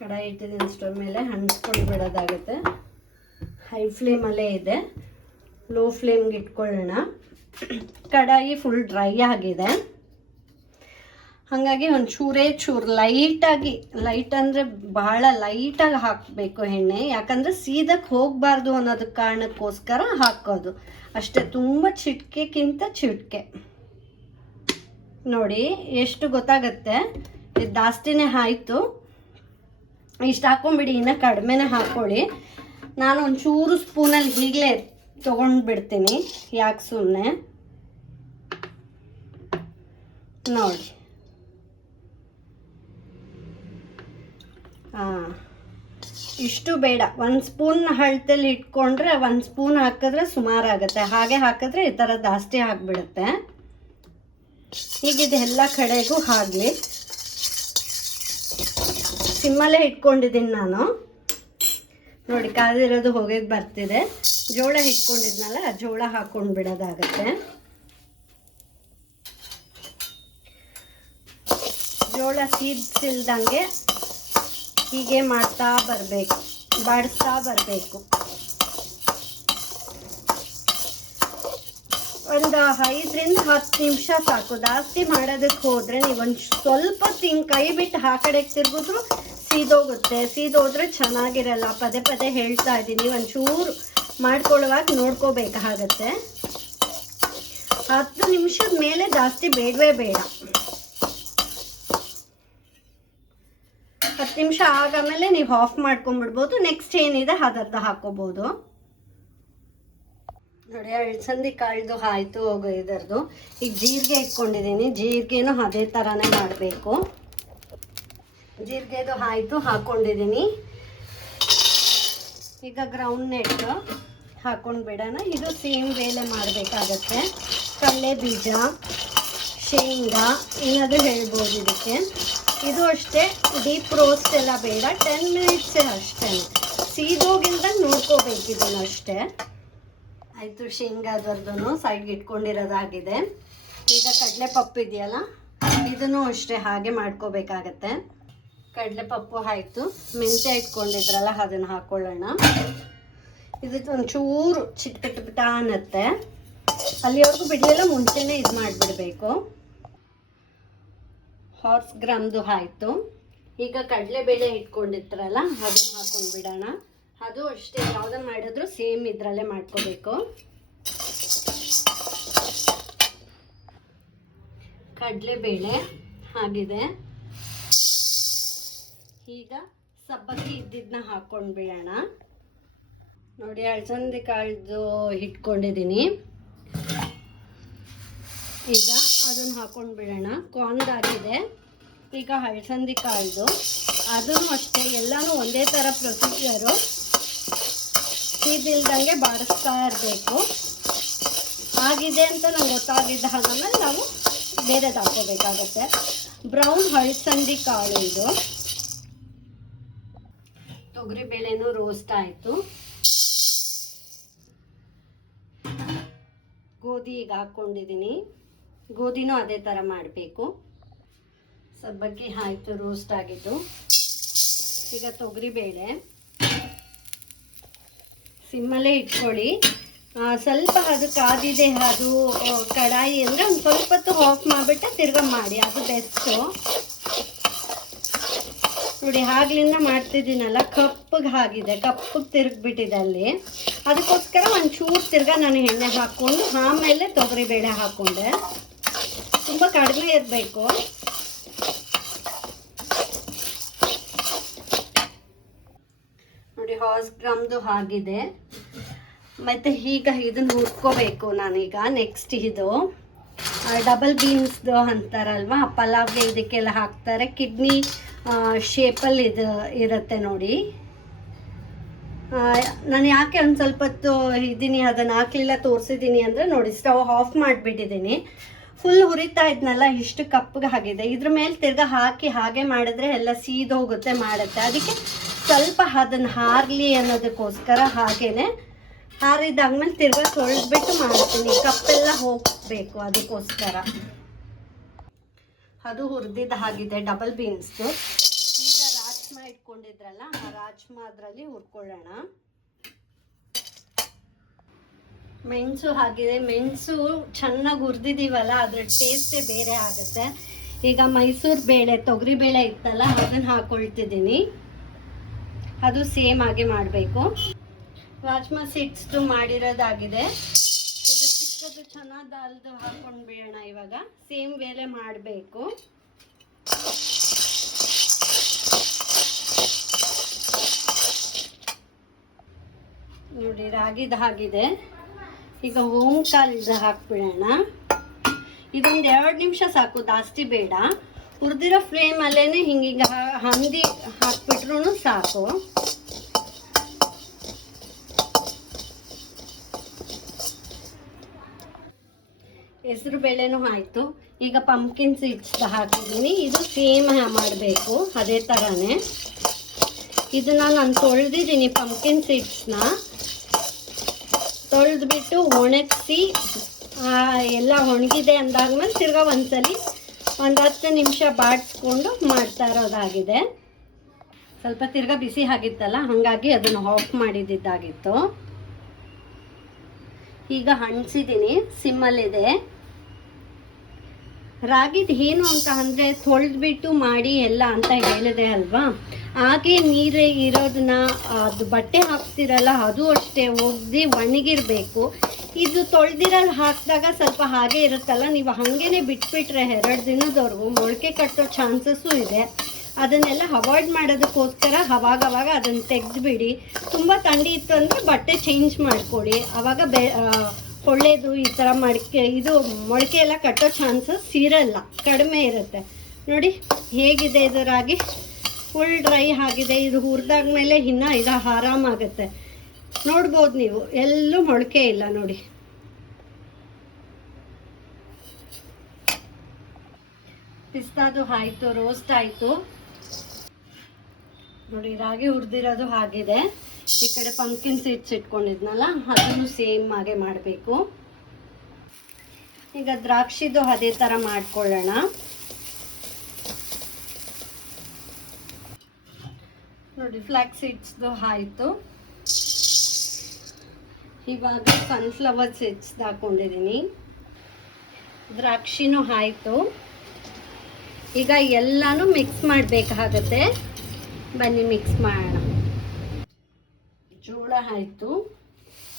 ಕಡಾಯಿ ಇಟ್ಟಿದ್ದೀನಿ ಸ್ಟವ್ ಮೇಲೆ ಹಣ್ಸ್ಕೊಂಡು ಬಿಡೋದಾಗುತ್ತೆ. ಹೈ ಫ್ಲೇಮಲ್ಲೇ ಇದೆ. ಲೋ ಫ್ಲೇಮ್ಗೆ ಇಟ್ಕೊಳ್ಳೋಣ. ಕಡಾಯಿ ಫುಲ್ ಡ್ರೈ ಆಗಿದೆ. ಹಾಗಾಗಿ ಒಂದು ಚೂರೇ ಚೂರು ಲೈಟಾಗಿ ಲೈಟ್ ಅಂದರೆ ಭಾಳ ಲೈಟಾಗಿ ಹಾಕಬೇಕು ಎಣ್ಣೆ. ಯಾಕಂದರೆ ಸೀದಕ್ಕೆ ಹೋಗಬಾರ್ದು ಅನ್ನೋದು ಕಾರಣಕ್ಕೋಸ್ಕರ ಹಾಕೋದು. ಅಷ್ಟೇ ತುಂಬ ಚಿಟಿಕೆಗಿಂತ ಚಿಟ್ಕೆ. ನೋಡಿ, ಎಷ್ಟು ಗೊತ್ತಾಗತ್ತೆ? ಇದು ಜಾಸ್ತಿನೇ ಆಯಿತು. ಇಷ್ಟು ಹಾಕೊಂಡ್ಬಿಡಿ ಇನ್ನು ಕಡಿಮೆನೇ ಹಾಕ್ಕೊಳ್ಳಿ ನಾನು ಒಂಚೂರು ಸ್ಪೂನಲ್ಲಿ ಈಗಲೇ ತೊಗೊಂಡು ಬಿಡ್ತೀನಿ ಯಾಕೆ ಸುಮ್ಮನೆ ನೋಡಿ. ಹಾಂ ಇಷ್ಟು ಬೇಡ. ಒಂದು ಸ್ಪೂನ್ ಹಳ್ತಲ್ಲಿ ಇಟ್ಕೊಂಡ್ರೆ ಒಂದು ಸ್ಪೂನ್ ಹಾಕಿದ್ರೆ ಸುಮಾರಾಗುತ್ತೆ. ಹಾಗೆ ಹಾಕಿದ್ರೆ ಈ ಥರ ಜಾಸ್ತಿ ಆಗಿಬಿಡುತ್ತೆ. ಹೀಗಿದೆಲ್ಲ ಕಡೆಗೂ ಆಗಲಿ ಸಿಮ್ಮಲ್ಲೇ ಇಟ್ಕೊಂಡಿದ್ದೀನಿ ನಾನು. ನೋಡಿ, ಕಾದಿರೋದು ಹೋಗೋದು ಬರ್ತಿದೆ. ಜೋಳ ಇಟ್ಕೊಂಡಿದ್ನಲ್ಲ ಜೋಳ ಹಾಕ್ಕೊಂಡು ಬಿಡೋದಾಗತ್ತೆ. ಜೋಳ ಸೀದ್ಸಿಲ್ದಂಗೆ ಹೀಗೆ ಮಾಡ್ತಾ ಬರಬೇಕು, ಬಾಡಿಸ್ತಾ ಬರಬೇಕು. ಒಂದು ಐದರಿಂದ ಹತ್ತು ನಿಮಿಷ ಸಾಕು. ಜಾಸ್ತಿ ಮಾಡೋದಕ್ಕೆ ಹೋದರೆ ನೀವು ಸ್ವಲ್ಪ ತಿಂಗ್ ಕೈ ಬಿಟ್ಟು ಆ ಕಡೆಗೆ ತಿರುಗಿದ್ರು ಸೀದೋಗುತ್ತೆ. ಸೀದೋದ್ರೆ ಚೆನ್ನಾಗಿರಲ್ಲ. ಪದೇ ಪದೇ ಹೇಳ್ತಾ ಇದ್ದೀನಿ. ಒಂಚೂರು ಮಾಡ್ಕೊಳ್ಳುವಾಗ ನೋಡ್ಕೋಬೇಕಾಗತ್ತೆ. ಹತ್ತು ನಿಮಿಷದ ಮೇಲೆ ಜಾಸ್ತಿ ಬೇಡವೇ ಬೇಡ. ಹತ್ತು ನಿಮಿಷ ಆಗಾಮೇಲೆ ನೀವು ಆಫ್ ಮಾಡ್ಕೊಂಡ್ಬಿಡ್ಬೋದು. ನೆಕ್ಸ್ಟ್ ಏನಿದೆ ಅದರ್ಧ ಹಾಕೋಬೋದು. ನೋಡಿ ಅಳ್ಸಂದಿ ಕಾಳ್ದು ಆಯಿತು ಹೋಗೋ ಇದರದು. ಈಗ ಜೀರಿಗೆ ಇಟ್ಕೊಂಡಿದ್ದೀನಿ. ಜೀರಿಗೆನೂ ಅದೇ ಥರನೇ ಮಾಡಬೇಕು. ಜೀರಿಗೆದು ಆಯಿತು ಹಾಕ್ಕೊಂಡಿದ್ದೀನಿ ಈಗ ಗ್ರೌಂಡ್ ನೆಟ್ ಹಾಕೊಂಡು ಬಿಡೋಣ. ಇದು ಸೇಮ್ ವೇಲೆ ಮಾಡಬೇಕಾಗತ್ತೆ. ಕಡಲೆ ಬೀಜ, ಶೇಂಗಾ, ಏನಾದರೂ ಹೇಳ್ಬೋದು ಇದಕ್ಕೆ. ಇದು ಅಷ್ಟೇ ಡೀಪ್ ರೋಸ್ಟ್ ಎಲ್ಲ ಬೇಡ ಟೆನ್ ಮಿನಿಟ್ಸೇ ಅಷ್ಟೇ. ಸೀದೋಗಿಂದ ನೋಡ್ಕೋಬೇಕು ಇದನ್ನು ಅಷ್ಟೇ. ಆಯಿತು ಶೇಂಗಾದರ್ದು ಸೈಡ್ಗೆ ಇಟ್ಕೊಂಡಿರೋದಾಗಿದೆ. ಈಗ ಕಡಲೆ ಪಪ್ಪು ಇದೆಯಲ್ಲ, ಇದನ್ನು ಅಷ್ಟೇ ಹಾಗೆ ಮಾಡ್ಕೋಬೇಕಾಗತ್ತೆ. ಕಡಲೆ ಪಪ್ಪು ಆಯಿತು. ಮೆಂತ್ಯ ಇಟ್ಕೊಂಡಿದ್ರಲ್ಲ, ಅದನ್ನು ಹಾಕ್ಕೊಳ್ಳೋಣ ಇದಕ್ಕೆ ಒಂಚೂರು ಚಿಟ್ಕಟ್ ಬಿಟ್ಟ ಅನ್ನತ್ತೆ. ಅಲ್ಲಿವರೆಗೂ ಬಿಡಲಿಲ್ಲ, ಮುಂಚೆನೇ ಇದು ಮಾಡಿಬಿಡ್ಬೇಕು. ಹಾರ್ಸ್ ಗ್ರಾಮ್ದು ಆಯಿತು. ಈಗ ಕಡಲೆಬೇಳೆ ಇಟ್ಕೊಂಡಿದ್ರಲ್ಲ, ಅದನ್ನು ಹಾಕೊಂಡು ಬಿಡೋಣ. ಅದು ಅಷ್ಟೇ ಯಾವುದೇ ಮಾಡಿದ್ರು ಸೇಮ್ ಇದರಲ್ಲೇ ಮಾಡ್ಕೋಬೇಕು. ಕಡಲೆಬೇಳೆ ಆಗಿದೆ. ಈಗ ಸಬ್ಬಕ್ಕಿ ಇದ್ದಿದ್ದನ್ನ ಹಾಕ್ಕೊಂಡು ಬಿಡೋಣ. ನೋಡಿ, ಅಳಸಂದಿ ಕಾಳ್ದು ಇಟ್ಕೊಂಡಿದ್ದೀನಿ ಈಗ ಅದನ್ನು ಹಾಕ್ಕೊಂಡು ಬಿಡೋಣ. ಕೊಂದಾಗಿದೆ ಈಗ ಅಳಸಂದಿ ಕಾಳ್ದು. ಅದನ್ನು ಅಷ್ಟೇ, ಎಲ್ಲನೂ ಒಂದೇ ಥರ ಪ್ರೊಸೀಜರು. ಸೀದಿಲ್ದಂಗೆ ಬಾಡಿಸ್ತಾ ಇರಬೇಕು. ಆಗಿದೆ ಅಂತ ನಂಗೆ ಗೊತ್ತಾಗಿದ್ದ ಹಾಗೆ ನಾವು ಬೇರೆದು ಹಾಕೋಬೇಕಾಗತ್ತೆ. ಬ್ರೌನ್ ಹಳಸಂದಿ ಕಾಳು ಇದು ತೊಗರಿ ಬೇಳೆನೂ ರೋಸ್ಟ್ ಆಯಿತು. ಗೋಧಿ ಈಗ ಹಾಕ್ಕೊಂಡಿದ್ದೀನಿ. ಗೋಧಿನೂ ಅದೇ ಥರ ಮಾಡಬೇಕು. ಸಬ್ಬಕ್ಕಿ ಆಯಿತು ರೋಸ್ಟ್ ಆಗಿದ್ದು. ಈಗ ತೊಗರಿ ಬೇಳೆ. ಸಿಮ್ಮಲ್ಲೇ ಇಟ್ಕೊಳ್ಳಿ. ಸ್ವಲ್ಪ ಅದು ಕಾದಿದೆ, ಅದು ಕಡಾಯಿ ಅಂದರೆ ಒಂದು ಸ್ವಲ್ಪ ಹೊತ್ತು ಆಫ್ ಮಾಡಿಬಿಟ್ಟು ತಿರ್ಗ ಮಾಡಿ, ಅದು ಬೆಸ್ಟು. ನೋಡಿ ಆಗ್ಲಿಂದ ಮಾಡ್ತಿದ್ದೀನಲ್ಲ, ಕಪ್ಪಗೆ ಆಗಿದೆ ಕಪ್ಪಗೆ ತಿರುಗ್ಬಿಟ್ಟಿದೆ ಅಲ್ಲಿ. ಅದಕ್ಕೋಸ್ಕರ ಒಂಚೂರು ತಿರ್ಗ ನಾನು ಎಣ್ಣೆ ಹಾಕ್ಕೊಂಡು, ಆಮೇಲೆ ತೊಗರಿ ಬೇಳೆ ಹಾಕ್ಕೊಂಡೆ. ತುಂಬ ಕಡಿಮೆ ಇರಬೇಕು. ನೋಡಿ ಹಾಸ್ ಗ್ರಾಮ್ದು ಆಗಿದೆ ಮತ್ತು ಈಗ ಇದನ್ನು ಹುರ್ಕೋಬೇಕು ನಾನೀಗ ನೆಕ್ಸ್ಟ್ ಇದು. ಡಬಲ್ ಬೀನ್ಸ್ದು ಅಂತಾರಲ್ವ ಪಲಾವ್ಗೆ ಇದಕ್ಕೆಲ್ಲ ಹಾಕ್ತಾರೆ. ಕಿಡ್ನಿ ಶೇಪಲ್ಲಿ ಇದು ಇರುತ್ತೆ ನೋಡಿ. ನಾನು ಯಾಕೆ ಒಂದು ಸ್ವಲ್ಪ ಹೊತ್ತು ಇದ್ದೀನಿ, ಅದನ್ನು ಹಾಕಲಿಲ್ಲ, ತೋರಿಸಿದ್ದೀನಿ ಅಂದರೆ ನೋಡಿ ಸ್ಟವ್ ಆಫ್ ಮಾಡಿಬಿಟ್ಟಿದ್ದೀನಿ. ಫುಲ್ ಹುರಿತಾ ಇದ್ನಲ್ಲ, ಇಷ್ಟು ಕಪ್ಪಗೆ ಆಗಿದೆ. ಇದ್ರ ಮೇಲೆ ತಿರ್ಗಾ ಹಾಕಿ ಹಾಗೆ ಮಾಡಿದ್ರೆ ಎಲ್ಲ ಸೀದೋಗುತ್ತೆ ಮಾಡುತ್ತೆ. ಅದಕ್ಕೆ ಸ್ವಲ್ಪ ಅದನ್ನು ಹಾರಲಿ ಅನ್ನೋದಕ್ಕೋಸ್ಕರ ಹಾಗೇನೆ ಹಾರಿದಾದ್ಮೇಲೆ ತಿರ್ಗಾ ತೊಳೆದ್ಬಿಟ್ಟು ಮಾಡ್ತೀನಿ. ಕಪ್ಪೆಲ್ಲ ಹೋಗಬೇಕು ಅದಕ್ಕೋಸ್ಕರ. ಅದು ಹುರಿದಿದ್ದ ಹಾಗಿದೆ ಡಬಲ್ ಬೀನ್ಸ್ದು ಈಗ ರಾಜ್ಮಾ ಇಟ್ಕೊಂಡಿದ್ರಲ್ಲ, ಆ ರಾಜ್ಮಾ ಅದರಲ್ಲಿ ಹುರ್ಕೊಳ್ಳೋಣ. ಮೆಣಸು ಹಾಗಿದೆ, ಮೆಣಸು ಚೆನ್ನಾಗಿ ಹುರಿದಿದ್ದೀವಲ್ಲ ಅದ್ರ ಟೇಸ್ಟೇ ಬೇರೆ ಆಗುತ್ತೆ. ಈಗ ಮೈಸೂರು ಬೇಳೆ, ತೊಗರಿ ಬೇಳೆ ಇತ್ತಲ್ಲ, ಅದನ್ನ ಹಾಕೊಳ್ತಿದ್ದೀನಿ. ಅದು ಸೇಮ್ ಆಗಿ ಮಾಡಬೇಕು. ರಾಜ್ಮಾ ಸಿಟ್ಸ್ದು ಮಾಡಿರೋದಾಗಿದೆ. ಇದು ಚೆನ್ನಾಗಿ ಅಲ್ದು ಹಾಕೊಂಡು ಬಿಡೋಣ ಇವಾಗ. ಸೇಮ್ ಬೇಳೆ ಮಾಡಬೇಕು. ನೋಡಿ, ರಾಗಿದ ಹಾಗಿದೆ. ಈಗ ಓಂಕಾಲ್ದು ಹಾಕ್ಬಿಡೋಣ. ಇದೊಂದು ಎರಡು ನಿಮಿಷ ಸಾಕು, ಜಾಸ್ತಿ ಬೇಡ. ಹುರಿದಿರೋ ಫ್ಲೇಮಲ್ಲೇ ಹಿಂಗೀಗ ಹಂದಿ ಹಾಕ್ಬಿಟ್ರು ಸಾಕು. ಹೆಸರು ಬೇಳೆನೂ ಆಯಿತು. ಈಗ ಪಂಪ್ಕಿನ್ ಸೀಡ್ಸ್ ಹಾಕಿದ್ದೀನಿ. ಇದು ಸೇಮ್ ಮಾಡಬೇಕು, ಅದೇ ಥರನೇ ಇದನ್ನ ನಾನು ತೊಳೆದಿದ್ದೀನಿ ಪಂಪ್ಕಿನ್ ಸೀಡ್ಸ್ನ ತೊಳೆದ್ಬಿಟ್ಟು ಒಣಗಿಸಿ ಎಲ್ಲ ಒಣಗಿದೆ ಅಂದಾದ್ಮೇಲೆ ತಿರ್ಗಾ ಒಂದ್ಸಲಿ ಒಂದು ಹತ್ತು ನಿಮಿಷ ಬಾಡಿಸ್ಕೊಂಡು ಮಾಡ್ತಾ ಇರೋದಾಗಿದೆ. ಸ್ವಲ್ಪ ತಿರ್ಗಾ ಬಿಸಿ ಆಗಿತ್ತಲ್ಲ, ಹಾಗಾಗಿ ಅದನ್ನು ಆಫ್ ಮಾಡಿದ್ದಿದ್ದಾಗಿತ್ತು. ಈಗ ಹಣ್ಸಿದ್ದೀನಿ ಸಿಮ್ಮಲ್ಲಿದೆ. ರಾಗಿದ್ ಏನು ಅಂತ ಅಂದರೆ ತೊಳೆದ್ಬಿಟ್ಟು ಮಾಡಿ ಎಲ್ಲ ಅಂತ ಹೇಳಿದೆ ಅಲ್ವಾ? ಹಾಗೆ ನೀರೇ ಇರೋದನ್ನ ಅದು ಬಟ್ಟೆ ಹಾಕ್ತಿರಲ್ಲ ಅದು ಅಷ್ಟೇ ಒಗ್ದು ಒಣಗಿರಬೇಕು. ಇದು ತೊಳೆದಿರಲ್ಲಿ ಹಾಕಿದಾಗ ಸ್ವಲ್ಪ ಹಾಗೆ ಇರುತ್ತಲ್ಲ, ನೀವು ಹಾಗೇನೆ ಬಿಟ್ಬಿಟ್ರೆ ಎರಡು ದಿನದವರೆಗೂ ಮೊಳಕೆ ಕಟ್ಟೋ ಚಾನ್ಸಸ್ಸು ಇದೆ. ಅದನ್ನೆಲ್ಲ ಅವಾಯ್ಡ್ ಮಾಡೋದಕ್ಕೋಸ್ಕರ ಅವಾಗ ಅವಾಗ ಅದನ್ನು ತೆಗೆದುಬಿಡಿ. ತುಂಬ ಥಂಡಿ ಇತ್ತು ಅಂದರೆ ಬಟ್ಟೆ ಚೇಂಜ್ ಮಾಡಿಕೊಡಿ. ಅವಾಗ ಬೆ ಆ, ಒಳ್ಳೇದು ಈ ಥರ ಮಡಿಕೆ ಇದು ಮೊಳಕೆ ಎಲ್ಲ ಕಟ್ಟೋ ಚಾನ್ಸಸ್ ಇರಲ್ಲ ಕಡಿಮೆ ಇರುತ್ತೆ. ನೋಡಿ ಹೇಗಿದೆ ಇದು ರಾಗಿ? ಫುಲ್ ಡ್ರೈ ಆಗಿದೆ. ಇದು ಹುರಿದಾದ್ಮೇಲೆ ಇನ್ನೂ ಇದು ಆರಾಮಾಗುತ್ತೆ ನೋಡ್ಬೋದು ನೀವು ಎಲ್ಲೂ ಮೊಳಕೆ ಇಲ್ಲ ನೋಡಿ. ಪಿಸ್ತಾದು ಆಯಿತು ರೋಸ್ಟ್ ಆಯಿತು. ನೋಡಿ ರಾಗಿ ಹುರಿದಿರೋದು ಆಗಿದೆ. ಈ ಕಡೆ ಪಂಪ್ಕಿನ್ ಸೀಡ್ಸ್ ಇಟ್ಕೊಂಡಿದ್ನಲ್ಲ, ಅದನ್ನು ಸೇಮ್ ಹಾಗೆ ಮಾಡಬೇಕು. ಈಗ ದ್ರಾಕ್ಷಿದು ಅದೇ ಥರ ಮಾಡ್ಕೊಳ್ಳೋಣ. ನೋಡಿ ಫ್ಲಾಕ್ ಸೀಡ್ಸ್ದು ಆಯಿತು. ಇವಾಗ ಸನ್ಫ್ಲವರ್ ಸೀಡ್ಸ್ ಹಾಕೊಂಡಿದ್ದೀನಿ. ದ್ರಾಕ್ಷಿನೂ ಆಯಿತು. ಈಗ ಎಲ್ಲಾನು ಮಿಕ್ಸ್ ಮಾಡಬೇಕಾಗತ್ತೆ. ಬನ್ನಿ ಮಿಕ್ಸ್ ಮಾಡೋಣ. ಜೋಳ ಆಯಿತು.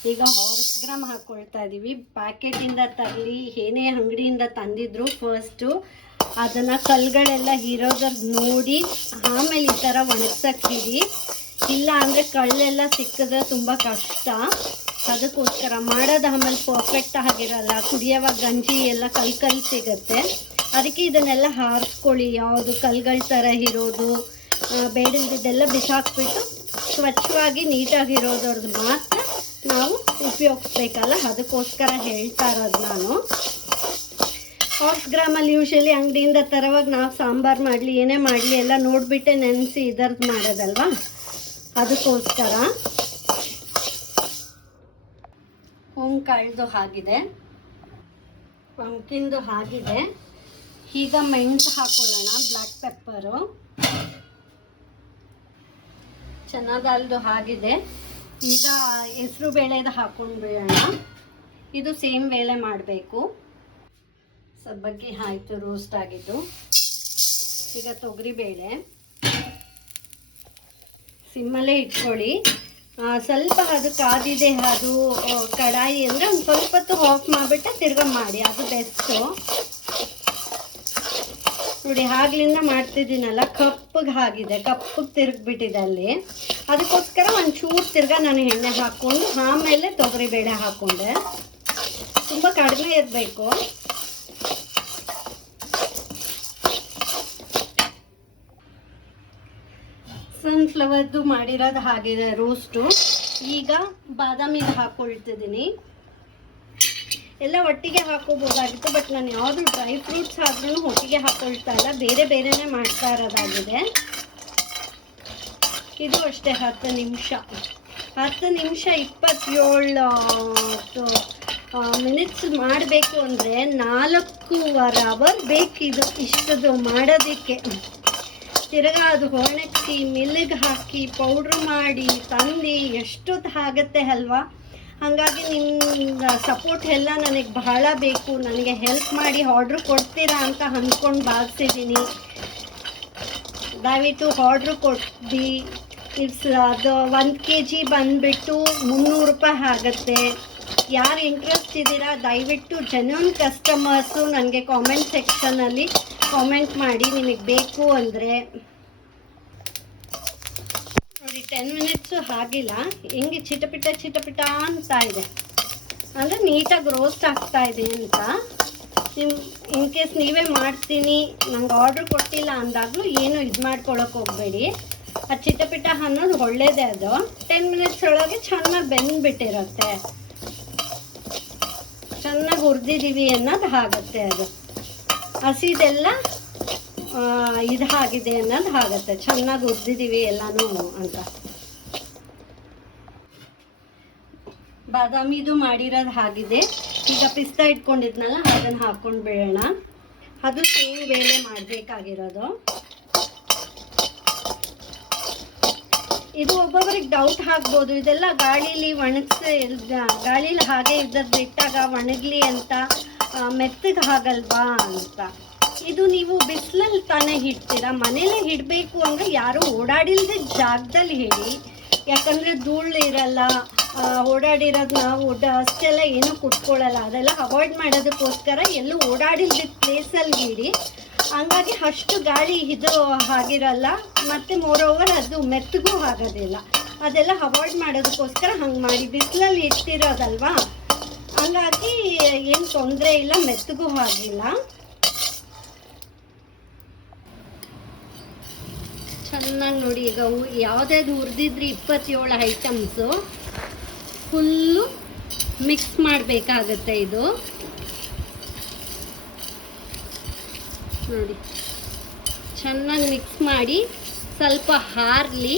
ಈಗ ಹಾರ್ಸ್ ಗ್ರಾಮ್ ಹಾಕ್ಕೊಳ್ತಾ ಇದ್ದೀವಿ ಪ್ಯಾಕೆಟಿಂದ ತರಲಿ, ಏನೇ ಅಂಗಡಿಯಿಂದ ತಂದಿದ್ರು ಫಸ್ಟು ಅದನ್ನು ಕಲ್ಲುಗಳೆಲ್ಲ ಇರೋದ್ರ ನೋಡಿ, ಆಮೇಲೆ ಈ ಥರ ಒಣಗ್ಸಕ್ಕಿಡಿ ಇಲ್ಲ ಅಂದರೆ ಕಳ್ಳೆಲ್ಲ ಸಿಕ್ಕಿದ್ರೆ ತುಂಬ ಕಷ್ಟ. ಅದಕ್ಕೋಸ್ಕರ ಮಾಡೋದು ಆಮೇಲೆ ಪರ್ಫೆಕ್ಟ್ ಆಗಿರಲ್ಲ. ಕುಡಿಯೋವಾಗ ಗಂಜಿ ಎಲ್ಲ ಕಲ್ ಕಲ್ ಸಿಗುತ್ತೆ. ಅದಕ್ಕೆ ಇದನ್ನೆಲ್ಲ ಹಾರಿಸ್ಕೊಳ್ಳಿ. ಯಾವುದು ಕಲ್ಗಳ ಥರ ಇರೋದು ಬೇಡದಿದ್ದೆಲ್ಲ ಬಿಸಾಕ್ಬಿಟ್ಟು ಸ್ವಚ್ಛವಾಗಿ ನೀಟಾಗಿರೋದ್ರದ್ದು ಮಾತ್ರ ನಾವು ಉಪಯೋಗಿಸ್ಬೇಕಲ್ಲ? ಅದಕ್ಕೋಸ್ಕರ ಹೇಳ್ತಾ ಇರೋದು ನಾನು. ಹಾಫ್ ಗ್ರಾಮಲ್ಲಿ ಯೂಶಲಿ ಅಂಗಡಿಯಿಂದ ತರವಾಗ ನಾವು ಸಾಂಬಾರು ಮಾಡಲಿ, ಏನೇ ಮಾಡಲಿ ಎಲ್ಲ ನೋಡಿಬಿಟ್ಟೆ ನೆನೆಸಿ ಇದರದ್ದು ಮಾಡೋದಲ್ವಾ? ಅದಕ್ಕೋಸ್ಕರ. ಕಾಳ್ದು ಆಗಿದೆ ಪಂಕಿನ್ದು ಆಗಿದೆ ಈಗ ಮೆಣಸು ಹಾಕೊಳ್ಳೋಣ ಬ್ಲ್ಯಾಕ್ ಪೆಪ್ಪರು. ಚೆನ್ನಾಗಲ್ದು ಆಗಿದೆ ಈಗ ಹೆಸರು ಬೇಳೆದು ಹಾಕೊಂಡು ಬಿಡೋಣ ಇದು ಸೇಮ್ ಬೇಳೆ ಮಾಡಬೇಕು. ಸಬ್ಬಕ್ಕಿ ಆಯಿತು ರೋಸ್ಟ್ ಆಗಿದ್ದು. ಈಗ ತೊಗರಿ ಬೇಳೆ. ಸಿಮ್ಮಲ್ಲೇ ಇಟ್ಕೊಳ್ಳಿ. ಸ್ವಲ್ಪ ಅದು ಕಾದಿದೆ, ಅದು ಕಡಾಯಿ ಅಂದರೆ ಒಂದು ಸ್ವಲ್ಪ ಹೊತ್ತು ಆಫ್ ಮಾಡಿಬಿಟ್ಟು ತಿರ್ಗಿ ಮಾಡಿ, ಅದು ಬೆಸ್ಟು ನೋಡಿ ಆಗ್ಲಿಂದ ಮಾಡ್ತಿದ್ದೀನಲ್ಲ, ಕಪ್ಪಗೆ ಆಗಿದೆ ಕಪ್ಪಗೆ ತಿರುಗ್ಬಿಟ್ಟಿದೆ ಅಲ್ಲಿ. ಅದಕ್ಕೋಸ್ಕರ ಒಂದು ಚೂರು ತಿರ್ಗಾ ನಾನು ಎಣ್ಣೆ ಹಾಕ್ಕೊಂಡು, ಆಮೇಲೆ ತೊಗರಿ ಬೇಳೆ ಹಾಕ್ಕೊಂಡೆ ತುಂಬ ಕಡಿಮೆ ಇರಬೇಕು. ಸನ್ಫ್ಲವರ್ದು ಮಾಡಿರೋದು ಹಾಗಿದೆ, ರೋಸ್ಟು. ಈಗ ಬಾದಾಮಿದು ಹಾಕ್ಕೊಳ್ತಿದ್ದೀನಿ ಎಲ್ಲ ಒಟ್ಟಿಗೆ ಹಾಕೋಬೋದಾಗಿತ್ತು ಬಟ್ ನಾನು ಯಾವುದು ಡ್ರೈ ಫ್ರೂಟ್ಸ್ ಆದ್ರೂ ಒಟ್ಟಿಗೆ ಹಾಕೊಳ್ತಾ ಇಲ್ಲ. ಬೇರೆ ಬೇರೆನೇ ಮಾಡ್ತಾ ಇರೋದಾಗಿದೆ. ಇದು ಅಷ್ಟೇ, ಹತ್ತು ನಿಮಿಷ. ಹತ್ತು ನಿಮಿಷ ಇಪ್ಪತ್ತೇಳು ಮಿನಿಟ್ಸ್ ಮಾಡಬೇಕು ಅಂದರೆ ನಾಲ್ಕೂವರೆ ಅವರ್ ಬೇಕಿದು ಇಷ್ಟದು ಮಾಡೋದಕ್ಕೆ. ತಿರುಗಾ ಅದು ಒಣಗಿಸಿ ಮಿಲ್ಲಿಗೆ ಹಾಕಿ ಪೌಡ್ರ್ ಮಾಡಿ, ತಂದು ಎಷ್ಟೊತ್ತು ಆಗುತ್ತೆ ಅಲ್ವಾ? ಹಾಗಾಗಿ ನಿಮ್ಮ ಸಪೋರ್ಟ್ ಎಲ್ಲ ನನಗೆ ಬಹಳ ಬೇಕು. ನನಗೆ ಹೆಲ್ಪ್ ಮಾಡಿ ಆರ್ಡ್ರ್ ಕೊಡ್ತೀರಾ ಅಂತ ಅಂದ್ಕೊಂಡು ಭಾವಿಸಿದ್ದೀನಿ ದಯವಿಟ್ಟು ಆರ್ಡ್ರ್ ಕೊಟ್ಟು ಇಟ್ಸ್ ಅದು ಒಂದು ಕೆ ಜಿ ಬಂದುಬಿಟ್ಟು ಮುನ್ನೂರು ರೂಪಾಯಿ ಆಗುತ್ತೆ. ಯಾರು ಇಂಟ್ರೆಸ್ಟ್ ಇದ್ದೀರಾ, ದಯವಿಟ್ಟು ಜೆನ್ಯೂನ್ ಕಸ್ಟಮರ್ಸು ನನಗೆ ಕಾಮೆಂಟ್ ಸೆಕ್ಷನಲ್ಲಿ ಕಾಮೆಂಟ್ ಮಾಡಿ ನಿಮಗೆ ಬೇಕು ಅಂದರೆ. ನೋಡಿ ಟೆನ್ ಮಿನಿಟ್ಸು ಆಗಿಲ್ಲ. ಹಿಂಗೆ ಚಿಟಪಿಟ ಚಿಟಪಿಟ ಅಂತ ಇದೆ. ಅಂದರೆ ನೀಟಾಗಿ ರೋಸ್ಟ್ ಆಗ್ತಾ ಇದೆ ಅಂತ. ನಿಮ್ಮ ಇನ್ ಕೇಸ್ ನೀವೇ ಮಾಡ್ತೀನಿ, ನಂಗೆ ಆರ್ಡ್ರ್ ಕೊಟ್ಟಿಲ್ಲ ಅಂದಾಗಲೂ ಏನು ಇದು ಮಾಡ್ಕೊಳಕ್ಕೆ ಹೋಗ್ಬೇಡಿ. ಆ ಚಿಟಪಿಟ ಅನ್ನೋದು ಒಳ್ಳೇದೇ ಅದು. ಟೆನ್ ಮಿನಿಟ್ಸ್ ಒಳಗೆ ಚೆನ್ನಾಗಿ ಬೆಂದ್ಬಿಟ್ಟಿರುತ್ತೆ. ಚೆನ್ನಾಗಿ ಹುರಿದಿದ್ದೀವಿ ಅನ್ನೋದು ಆಗುತ್ತೆ ಅದು. ಹಸಿದೆಲ್ಲ ಇದು ಆಗಿದೆ ಅನ್ನೋದು ಆಗುತ್ತೆ ಚೆನ್ನಾಗಿ ಉದ್ದಿದ್ದೀವಿ ಎಲ್ಲಾನು ಅಂತ. ಬಾದಾಮಿದು ಮಾಡಿರೋದು ಆಗಿದೆ ಈಗ ಪಿಸ್ತಾ ಇಟ್ಕೊಂಡಿದ್ನಲ್ಲ, ಅದನ್ನು ಹಾಕ್ಕೊಂಡು ಬಿಡೋಣ. ಅದು ಸೇಮ್ ಬೇಳೆ ಮಾಡಬೇಕಾಗಿರೋದು. ಇದು ಒಬ್ಬೊಬ್ಬರಿಗೆ ಡೌಟ್ ಹಾಕ್ಬೋದು ಇದೆಲ್ಲ ಗಾಳೀಲಿ ಒಣಗಿಸಿ ಗಾಳೀಲಿ ಹಾಗೆ ಇದ್ದದ್ದು ಬಿಟ್ಟಾಗ ಒಣಗ್ಲಿ ಅಂತ ಮೆತ್ತಗೆ ಆಗಲ್ವಾ ಅಂತ. ಇದು ನೀವು ಬಿಸಿಲಲ್ಲಿ ತಾನೇ ಹಿಡ್ತೀರಾ? ಮನೇಲೆ ಹಿಡಬೇಕು ಅಂದರೆ ಯಾರು ಓಡಾಡಿಲ್ದೆ ಜಾಗದಲ್ಲಿ ಹೇಳಿ. ಯಾಕಂದರೆ ಧೂಳು ಇರಲ್ಲ ಓಡಾಡಿರೋದು ನಾವು ಅಷ್ಟೆಲ್ಲ ಏನೂ ಕುಟ್ಕೊಳ್ಳಲ್ಲ ಅದೆಲ್ಲ ಅವಾಯ್ಡ್ ಮಾಡೋದಕ್ಕೋಸ್ಕರ ಎಲ್ಲೂ ಓಡಾಡಿಲ್ದ ಪ್ಲೇಸಲ್ಲಿ ಇಡಿ ಹಂಗಾಗಿ ಅಷ್ಟು ಗಾಳಿ ಇದು ಆಗಿರಲ್ಲ ಮತ್ತು ಮೋರ್ ಓವರ್ ಅದು ಮೆತ್ತಗೂ ಆಗೋದಿಲ್ಲ. ಅದೆಲ್ಲ ಅವಾಯ್ಡ್ ಮಾಡೋದಕ್ಕೋಸ್ಕರ ಹಂಗೆ ಮಾಡಿ. ಬಿಸಿಲಲ್ಲಿ ಇಟ್ಟಿರೋದಲ್ವಾ? ಹಂಗಾಗಿ ಏನು ತೊಂದರೆ ಇಲ್ಲ, ಮೆತ್ತಗೂ ಆಗಿಲ್ಲ. ಚೆನ್ನಾಗಿ ನೋಡಿ. ಈಗ ಯಾವುದ್ಯಾವ್ದು ಹುರಿದಿದ್ರಿ ಇಪ್ಪತ್ತೇಳು ಐಟಮ್ಸು ಫುಲ್ಲು ಮಿಕ್ಸ್ ಮಾಡಬೇಕಾಗತ್ತೆ ಇದು. ನೋಡಿ. ಚೆನ್ನಾಗಿ ಮಿಕ್ಸ್ ಮಾಡಿ ಸ್ವಲ್ಪ ಹಾರಲಿ,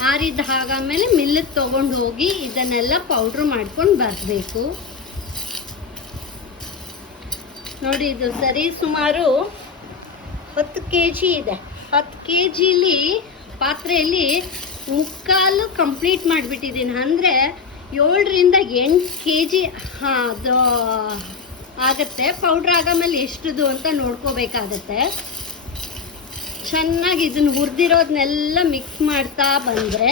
ಹಾರಿದ ಹಾಗಾಮೇಲೆ ಮಿಲ್ಲಿಗೆ ತೊಗೊಂಡು ಹೋಗಿ ಇದನ್ನೆಲ್ಲ ಪೌಡ್ರ್ ಮಾಡ್ಕೊಂಡು ಬರಬೇಕು. ನೋಡಿ, ಇದು ಸರಿ ಸುಮಾರು ಕೆ ಜಿ ಇದೆ. ಹತ್ತು ಕೆ ಜಿಲಿ ಪಾತ್ರೆಯಲ್ಲಿ ಮುಕ್ಕಾಲು ಕಂಪ್ಲೀಟ್ ಮಾಡಿಬಿಟ್ಟಿದ್ದೀನಿ. ಅಂದರೆ ಏಳರಿಂದ ಎಂಟು ಕೆ ಜಿ ಅದು ಆಗತ್ತೆ. ಪೌಡ್ರ್ ಆಗಮೇಲೆ ಎಷ್ಟದು ಅಂತ ನೋಡ್ಕೋಬೇಕಾಗತ್ತೆ. ಚೆನ್ನಾಗಿ ಇದನ್ನು ಹುರಿದಿರೋದನ್ನೆಲ್ಲ ಮಿಕ್ಸ್ ಮಾಡ್ತಾ ಬಂದರೆ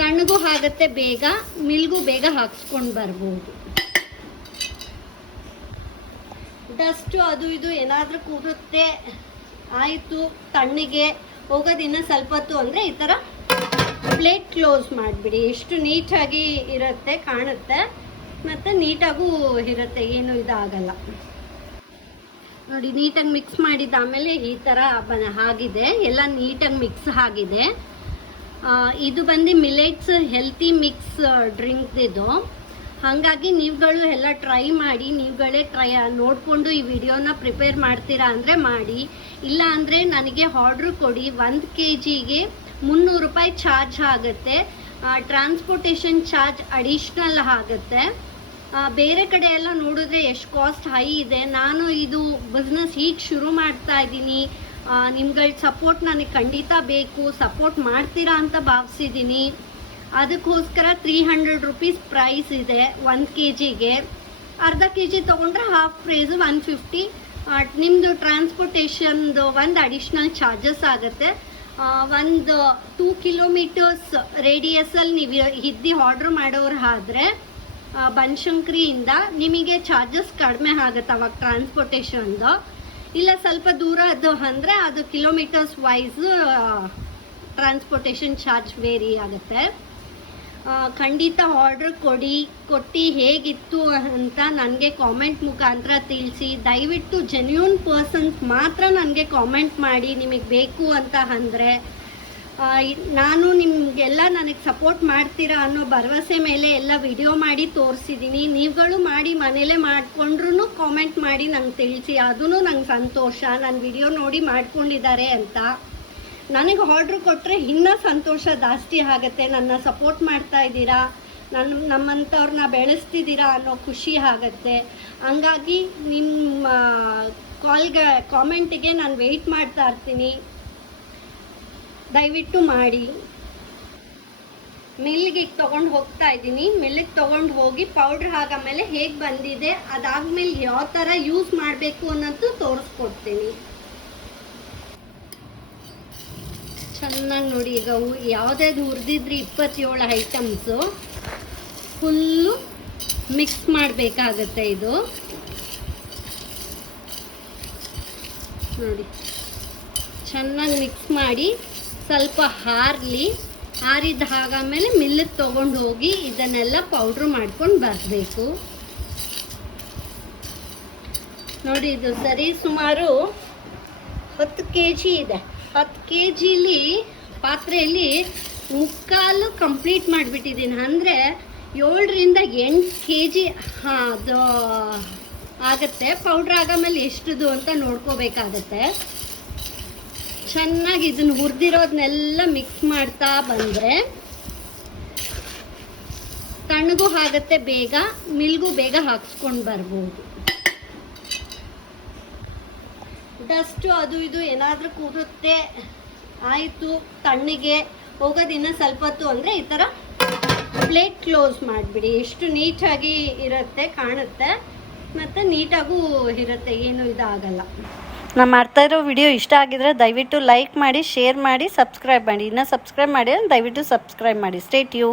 ತಣ್ಣಗೂ ಆಗತ್ತೆ ಬೇಗ, ಮಿಲ್ಗೂ ಬೇಗ ಹಾಕ್ಸ್ಕೊಂಡು ಬರ್ಬೋದು. ಡಸ್ಟು ಅದು ಇದು ಏನಾದರೂ ಕೂರುತ್ತೆ, ಆಯಿತು, ತಣ್ಣಗೆ ಹೋಗೋದಿನ್ನ ಸ್ವಲ್ಪ ಹೊತ್ತು ಅಂದರೆ ಈ ಥರ ಪ್ಲೇಟ್ ಕ್ಲೋಸ್ ಮಾಡಿಬಿಡಿ. ಎಷ್ಟು ನೀಟಾಗಿ ಇರುತ್ತೆ, ಕಾಣುತ್ತೆ, ಮತ್ತು ನೀಟಾಗೂ ಇರುತ್ತೆ, ಏನು ಇದಾಗಲ್ಲ. ನೋಡಿ, ನೀಟಾಗಿ ಮಿಕ್ಸ್ ಮಾಡಿದ ಆಮೇಲೆ ಈ ಥರ ಬ ಆಗಿದೆ. ಎಲ್ಲ ನೀಟಾಗಿ ಮಿಕ್ಸ್ ಆಗಿದೆ. ಇದು ಬಂದು ಮಿಲೆಟ್ಸ್ ಹೆಲ್ತಿ ಮಿಕ್ಸ್ ಡ್ರಿಂಕ್ ಇದು. ಹಾಗಾಗಿ ನೀವುಗಳು ಎಲ್ಲ ಟ್ರೈ ಮಾಡಿ, ನೀವುಗಳೇ ಟ್ರೈ ನೋಡಿಕೊಂಡು ಈ ವಿಡಿಯೋನ ಪ್ರಿಪೇರ್ ಮಾಡ್ತೀರಾ ಅಂದರೆ ಮಾಡಿ. ಇಲ್ಲ ಅಂದರೆ ನನಗೆ ಆರ್ಡ್ರ್ ಕೊಡಿ, ಒಂದು ಕೆ ಜಿಗೆ ಮುನ್ನೂರು ರೂಪಾಯಿ ಚಾರ್ಜ್ ಆಗುತ್ತೆ. ಟ್ರಾನ್ಸ್ಪೋರ್ಟೇಷನ್ ಚಾರ್ಜ್ ಅಡಿಷ್ನಲ್ ಆಗುತ್ತೆ. ಬೇರೆ ಕಡೆ ಎಲ್ಲ ನೋಡಿದ್ರೆ ಎಷ್ಟು ಕಾಸ್ಟ್ ಹೈ ಇದೆ. ನಾನು ಇದು ಬಿಸ್ನೆಸ್ ಹೀಗೆ ಶುರು ಮಾಡ್ತಾ ಇದ್ದೀನಿ. ನಿಮ್ಗಳ ಸಪೋರ್ಟ್ ನನಗೆ ಖಂಡಿತ ಬೇಕು. ಸಪೋರ್ಟ್ ಮಾಡ್ತೀರಾ ಅಂತ ಭಾವಿಸಿದ್ದೀನಿ. ಅದಕ್ಕೋಸ್ಕರ ತ್ರೀ ಹಂಡ್ರೆಡ್ ರುಪೀಸ್ ಪ್ರೈಸ್ ಇದೆ, ಒಂದು ಕೆ ಜಿಗೆ ಅರ್ಧ ಕೆ ಜಿ ತೊಗೊಂಡ್ರೆ ಹಾಫ್ ಪ್ರೈಸ್ ಒನ್ ಫಿಫ್ಟಿ ನಿಮ್ಮದು ಟ್ರಾನ್ಸ್ಪೋರ್ಟೇಷನ್ದು ಒಂದು ಅಡಿಷ್ನಲ್ ಚಾರ್ಜಸ್ ಆಗುತ್ತೆ. ಒಂದು ಟೂ ಕಿಲೋಮೀಟರ್ಸ್ ರೇಡಿಯಸಲ್ಲಿ ನೀವು ಇದ್ದು ಆರ್ಡ್ರ್ ಮಾಡೋರು ಆದರೆ ಬನಶಂಕ್ರಿಯಿಂದ ನಿಮಗೆ ಚಾರ್ಜಸ್ ಕಡಿಮೆ ಆಗುತ್ತೆ ಅವಾಗ ಟ್ರಾನ್ಸ್ಪೋರ್ಟೇಷನ್ದು ಇಲ್ಲ, ಸ್ವಲ್ಪ ದೂರ ಅದು ಅಂದರೆ ಅದು kilometres wise transportation charge vary ಆಗುತ್ತೆ. ಖಂಡಿತ ಆರ್ಡರ್ ಕೊಡಿ, ಕೊಟ್ಟು ಹೇಗಿತ್ತು ಅಂತ ನನಗೆ ಕಾಮೆಂಟ್ ಮುಖಾಂತರ ತಿಳಿಸಿ. ದಯವಿಟ್ಟು ಜೆನ್ಯೂನ್ ಪರ್ಸನ್ಸ್ ಮಾತ್ರ ನನಗೆ ಕಾಮೆಂಟ್ ಮಾಡಿ, ನಿಮಗೆ ಬೇಕು ಅಂತ ಅಂದರೆ ನಾನು ನಿಮಗೆಲ್ಲ ನನಗೆ ಸಪೋರ್ಟ್ ಮಾಡ್ತೀರಾ ಅನ್ನೋ ಭರವಸೆ ಮೇಲೆ ಎಲ್ಲ ವಿಡಿಯೋ ಮಾಡಿ ತೋರಿಸಿದ್ದೀನಿ ನೀವುಗಳು ಮಾಡಿ ಮನೇಲೇ ಮಾಡಿಕೊಂಡ್ರೂ ಕಾಮೆಂಟ್ ಮಾಡಿ ನಂಗೆ ತಿಳಿಸಿ. ಅದೂ ನಂಗೆ ಸಂತೋಷ. ನನ್ನ ವಿಡಿಯೋ ನೋಡಿ ಮಾಡ್ಕೊಂಡಿದ್ದಾರೆ ಅಂತ. ನನಗೆ ಆರ್ಡ್ರ್ ಕೊಟ್ಟರೆ ಇನ್ನೂ ಸಂತೋಷ ಜಾಸ್ತಿ ಆಗುತ್ತೆ. ನನ್ನ ಸಪೋರ್ಟ್ ಮಾಡ್ತಾ ಇದ್ದೀರಾ? ನನ್ನ, ನಮ್ಮಂಥವ್ರನ್ನ ಬೆಳೆಸ್ತಿದ್ದೀರಾ ಅನ್ನೋ ಖುಷಿ ಆಗುತ್ತೆ. ಹಂಗಾಗಿ ನಿಮ್ಮ ಕಾಲ್ಗೆ ಕಾಮೆಂಟಿಗೆ ನಾನು ವೆಯ್ಟ್ ಮಾಡ್ತಾ ಇರ್ತೀನಿ. ದಯವಿಟ್ಟು ಮಾಡಿ. ಮಿಲ್ಗೆ ಈಗ ತೊಗೊಂಡು ಹೋಗ್ತಾ ಇದ್ದೀನಿ. ಮಿಲ್ಲಿಗೆ ತೊಗೊಂಡು ಹೋಗಿ ಪೌಡ್ರ್ ಆಗಮೇಲೆ ಹೇಗೆ ಬಂದಿದೆ ಅದಾದ್ಮೇಲೆ ಯಾವ ಥರ ಯೂಸ್ ಮಾಡಬೇಕು ಅನ್ನೋದು ತೋರಿಸ್ಕೊಡ್ತೀನಿ. ಚೆನ್ನಾಗಿ ನೋಡಿ. ಈಗ ಯಾವುದ್ಯಾವ್ದು ಹುರಿದಿದ್ರಿ ಇಪ್ಪತ್ತೇಳು ಐಟಮ್ಸು ಫುಲ್ಲು ಮಿಕ್ಸ್ ಮಾಡಬೇಕಾಗತ್ತೆ ಇದು. ನೋಡಿ. ಚೆನ್ನಾಗಿ ಮಿಕ್ಸ್ ಮಾಡಿ ಸ್ವಲ್ಪ ಹಾರಲಿ. ಹಾರಿದ ಹಾಗಾಮೇಲೆ ಮಿಲ್ಲಿಗೆ ತೊಗೊಂಡು ಹೋಗಿ ಇದನ್ನೆಲ್ಲ ಪೌಡ್ರ್ ಮಾಡ್ಕೊಂಡು ಬರಬೇಕು. ನೋಡಿ, ಇದು ಸರಿ ಸುಮಾರು ಹತ್ತು ಕೆ ಜಿ ಇದೆ. ಹತ್ತು ಕೆ ಜಿಲಿ ಪಾತ್ರೆಯಲ್ಲಿ ಮುಕ್ಕಾಲು ಕಂಪ್ಲೀಟ್ ಮಾಡಿಬಿಟ್ಟಿದ್ದೀನಿ. ಅಂದರೆ ಏಳರಿಂದ ಎಂಟು ಕೆ ಜಿ ಅದು ಆಗತ್ತೆ. ಪೌಡ್ರ್ ಆಗೋಮೇಲೆ ಎಷ್ಟದು ಅಂತ ನೋಡ್ಕೋಬೇಕಾಗತ್ತೆ. ಚೆನ್ನಾಗಿ ಇದನ್ನು ಹುರಿದಿರೋದನ್ನೆಲ್ಲ ಮಿಕ್ಸ್ ಮಾಡ್ತಾ ಬಂದರೆ ತಣ್ಣಗೂ ಆಗತ್ತೆ, ಬೇಗ, ಮಿಲ್ಗೂ ಬೇಗ ಹಾಕ್ಸ್ಕೊಂಡು ಬರ್ಬೋದು. ಡಸ್ಟು ಅದು ಇದು ಏನಾದರೂ ಕೂರುತ್ತೆ, ಆಯಿತು, ತಣ್ಣಿಗೆ ಹೋಗೋದಿನ್ನ ಸ್ವಲ್ಪ ಹೊತ್ತು ಅಂದರೆ ಈ ಥರ ಪ್ಲೇಟ್ ಕ್ಲೋಸ್ ಮಾಡಿಬಿಡಿ. ಎಷ್ಟು ನೀಟಾಗಿ ಇರುತ್ತೆ, ಕಾಣುತ್ತೆ, ಮತ್ತು ನೀಟಾಗೂ ಇರುತ್ತೆ, ಏನು ಇದಾಗಲ್ಲ. ನಾನು ಮಾಡ್ತಾ ಇರೋ ವಿಡಿಯೋ ಇಷ್ಟ ಆಗಿದ್ರೆ ದಯವಿಟ್ಟು ಲೈಕ್ ಮಾಡಿ, ಶೇರ್ ಮಾಡಿ, ಸಬ್ಸ್ಕ್ರೈಬ್ ಮಾಡಿ. ಇನ್ನೂ ಸಬ್ಸ್ಕ್ರೈಬ್ ಮಾಡಿ ದಯವಿಟ್ಟು ಸಬ್ಸ್ಕ್ರೈಬ್ ಮಾಡಿ. State you